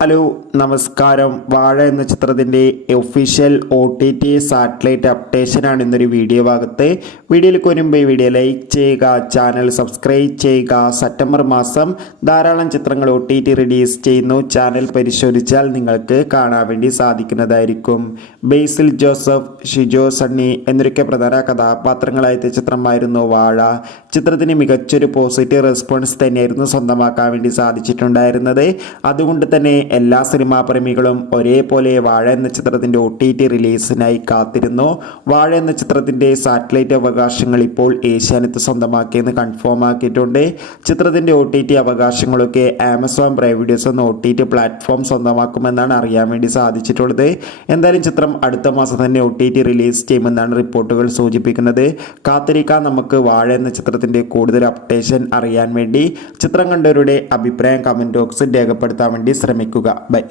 Hello നമസ്കാരം. വാഴ എന്ന ചിത്രത്തിൻ്റെ ഒഫീഷ്യൽ OTT സാറ്റലൈറ്റ് അപ്ഡേഷനാണ് ഇന്നൊരു വീഡിയോ ഭാഗത്ത്. വീഡിയോയിലേക്ക് വരുമ്പോൾ ഈ വീഡിയോ ലൈക്ക് ചെയ്യുക, ചാനൽ സബ്സ്ക്രൈബ് ചെയ്യുക. സെപ്റ്റംബർ മാസം ധാരാളം ചിത്രങ്ങൾ OTT റിലീസ് ചെയ്യുന്നു. ചാനൽ പരിശോധിച്ചാൽ നിങ്ങൾക്ക് കാണാൻ വേണ്ടി സാധിക്കുന്നതായിരിക്കും. ബേസിൽ ജോസഫ്, ഷിജോ സണ്ണി എന്നൊക്കെ പ്രധാന കഥാപാത്രങ്ങളായ ചിത്രമായിരുന്നു വാഴ. ചിത്രത്തിന് മികച്ചൊരു പോസിറ്റീവ് റെസ്പോൺസ് തന്നെയായിരുന്നു സ്വന്തമാക്കാൻ വേണ്ടി സാധിച്ചിട്ടുണ്ടായിരുന്നത്. അതുകൊണ്ട് തന്നെ എല്ലാ സിനിമാ പ്രേമികളും ഒരേപോലെ വാഴ എന്ന ചിത്രത്തിൻ്റെ OTT റിലീസിനായി കാത്തിരുന്നു. വാഴ എന്ന ചിത്രത്തിൻ്റെ സാറ്റലൈറ്റ് അവകാശങ്ങൾ ഇപ്പോൾ ഏഷ്യാനെറ്റ് സ്വന്തമാക്കിയെന്ന് കൺഫേം ആക്കിയിട്ടുണ്ട്. ചിത്രത്തിൻ്റെ OTT അവകാശങ്ങളൊക്കെ ആമസോൺ പ്രൈം വീഡിയോസ് എന്ന OTT പ്ലാറ്റ്ഫോം സ്വന്തമാക്കുമെന്നാണ് അറിയാൻ വേണ്ടി സാധിച്ചിട്ടുള്ളത്. എന്തായാലും ചിത്രം അടുത്ത മാസം തന്നെ OTT റിലീസ് ചെയ്യുമെന്നാണ് റിപ്പോർട്ടുകൾ സൂചിപ്പിക്കുന്നത്. കാത്തിരിക്കാൻ നമുക്ക് വാഴ എന്ന ചിത്രത്തിൻ്റെ കൂടുതൽ അപ്ഡേഷൻ അറിയാൻ വേണ്ടി. ചിത്രം കണ്ടവരുടെ അഭിപ്രായം കമൻറ്റ് ബോക്സിൽ രേഖപ്പെടുത്താൻ വേണ്ടി ശ്രമിക്കുക. ബൈ.